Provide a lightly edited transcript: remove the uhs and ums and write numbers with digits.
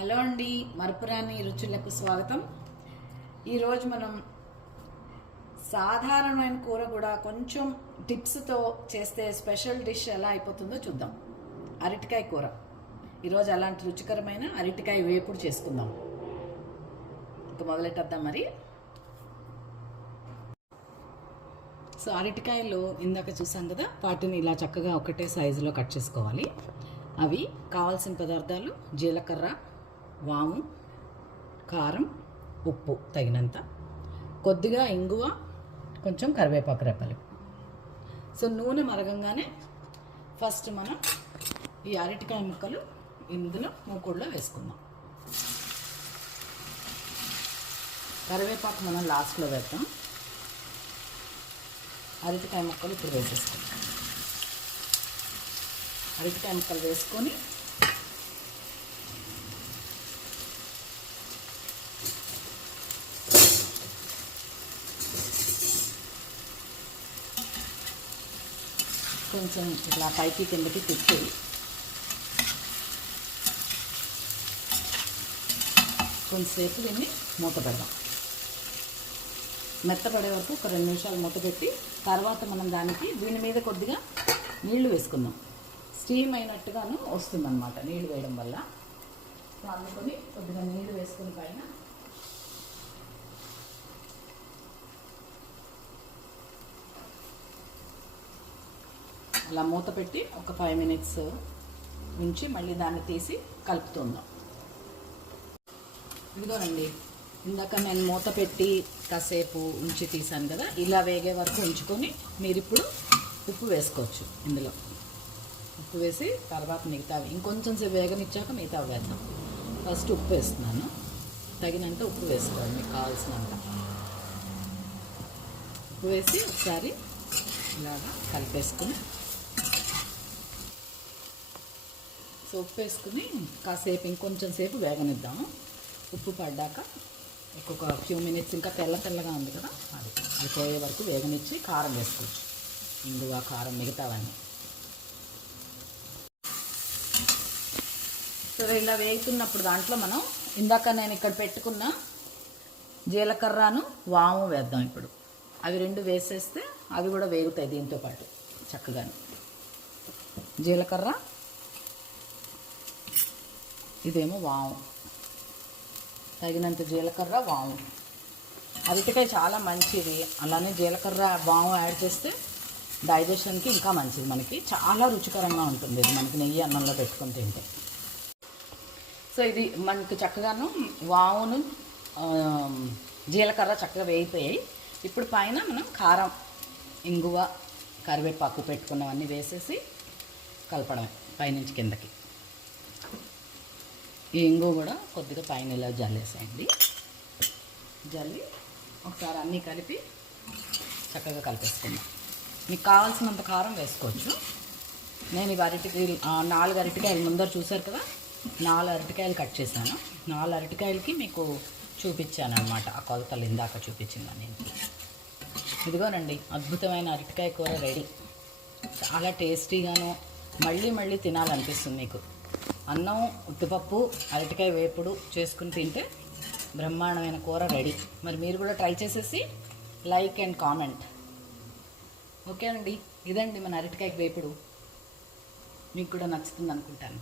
Hello అండి, మరపురాని రుచులకు స్వాగతం. ఈరోజు మనం సాధారణమైన కూర కూడా కొంచెం టిప్స్తో చేస్తే స్పెషల్ డిష్ ఎలా అయిపోతుందో చూద్దాం. అరటికాయ కూర. ఈరోజు అలాంటి రుచికరమైన అరటికాయ వేపుడు చేసుకుందాం. ఇంకా మొదలెట్టేద్దాం మరి. సో అరటికాయలు ఇందాక చూసాం కదా, వాటిని ఇలా చక్కగా ఒకటే సైజులో కట్ చేసుకోవాలి. అవి కావాల్సిన పదార్థాలు: జీలకర్ర, వాము, కారం, ఉప్పు తగినంత, కొద్దిగా ఇంగువ, కొంచెం కరివేపాకు రెప్పలు. సో నూనె మరగంగానే ఫస్ట్ మనం ఈ అరటికాయ ముక్కలు ఇందులో మూకుడులో వేసుకుందాం. కరివేపాకు మనం లాస్ట్లో వేద్దాం. అరటికాయ ముక్కలు ఇప్పుడు వేసేసుకుందాం. అరటికాయ ముక్కలు వేసుకొని కొంచెం ఇట్లా పైకి కిందకి తిప్పి కొంచెంసేపు దీన్ని మూత పెడదాం. మెత్తపడే వరకు ఒక 2 నిమిషాలు మూత పెట్టి తర్వాత మనం దీని మీద కొద్దిగా నీళ్లు వేసుకుందాం. స్టీమ్ అయినట్టుగాను వస్తుందన్నమాట నీళ్లు వేయడం వల్ల. అందుకొని కొద్దిగా నీళ్లు వేసుకుని పైన అలా మూత పెట్టి ఒక 5 మినిట్స్ ఉంచి మళ్ళీ దాన్ని తీసి కలుపుతుందాం. ఇదిగోనండి, ఇందాక నేను మూత పెట్టి కాసేపు ఉంచి తీసాను కదా, ఇలా వేగే వరకు ఉంచుకొని మీరు ఇప్పుడు ఉప్పు వేసుకోవచ్చు. ఇందులో ఉప్పు వేసి తర్వాత మిగతావి ఇంకొంచెం సేపు వేగనిచ్చాక మిగతా వేద్దాం. ఫస్ట్ ఉప్పు వేస్తున్నాను. తగినంత ఉప్పు వేసుకోవాలి, మీకు కావాల్సినంత ఉప్పు వేసి ఒకసారి ఇలాగా కలిపేసుకుని, సో ఉప్పు వేసుకుని కాసేపు ఇంకొంచెం సేపు వేగనిద్దాము. ఉప్పు పడ్డాక ఒక్కొక్క ఫ్యూ మినిట్స్, ఇంకా తెల్లగా ఉంది కదా, అది పోయే వరకు వేగనిచ్చి కారం వేసుకోవచ్చు. ఇంగువ, కారం, మిగతావన్నీ. సో ఇలా వేగుతున్నప్పుడు దాంట్లో మనం ఇందాక నేను ఇక్కడ పెట్టుకున్న జీలకర్రను, వాము వేద్దాం. ఇప్పుడు అవి 2 వేసేస్తే అవి కూడా వేగుతాయి దీంతో పాటు చక్కగా. జీలకర్ర, ఇదేమో వాము, తగినంత జీలకర్ర, వాము. అరటికాయ చాలా మంచిది. అలానే జీలకర్ర, వాము యాడ్ చేస్తే డైజెషన్కి ఇంకా మంచిది. మనకి చాలా రుచికరంగా ఉంటుంది ఇది, మనకి నెయ్యి అన్నంలో పెట్టుకొని తింటే. సో ఇది మనకి చక్కగాను వామును, జీలకర్ర చక్కగా వేగిపోయాయి. ఇప్పుడు పైన మనం కారం, ఇంగువ, కరివేపాకు పెట్టుకున్నవన్నీ వేసేసి కలపడమే పైనుంచి కిందకి. ఈ ఇంగువ కూడా కొద్దిగా పైన ఇలా జల్లేసేయండి. జల్లి ఒకసారి అన్నీ కలిపి చక్కగా కలిపేసుకుందాం. మీకు కావాల్సినంత కారం వేసుకోవచ్చు. నేను ఇవి 4 అరటికాయలు ముందర చూసారు కదా, 4 అరటికాయలు కట్ చేశాను. 4 అరటికాయలకి మీకు చూపించాను అనమాట ఆ కొలతలు ఇందాక చూపించిందని. ఇదిగోనండి, అద్భుతమైన అరటికాయ కూర రెడీ. చాలా టేస్టీగాను, మళ్ళీ తినాలనిపిస్తుంది మీకు. అన్నం, ఉత్తిపప్పు, అరటికాయ వేపుడు చేసుకుని తింటే బ్రహ్మాండమైన కూర రెడీ. మరి మీరు కూడా ట్రై చేసేసి లైక్ అండ్ కామెంట్. ఓకే అండి, ఇదండి మన అరటికాయ వేపుడు. మీకు కూడా నచ్చుతుంది అనుకుంటాను.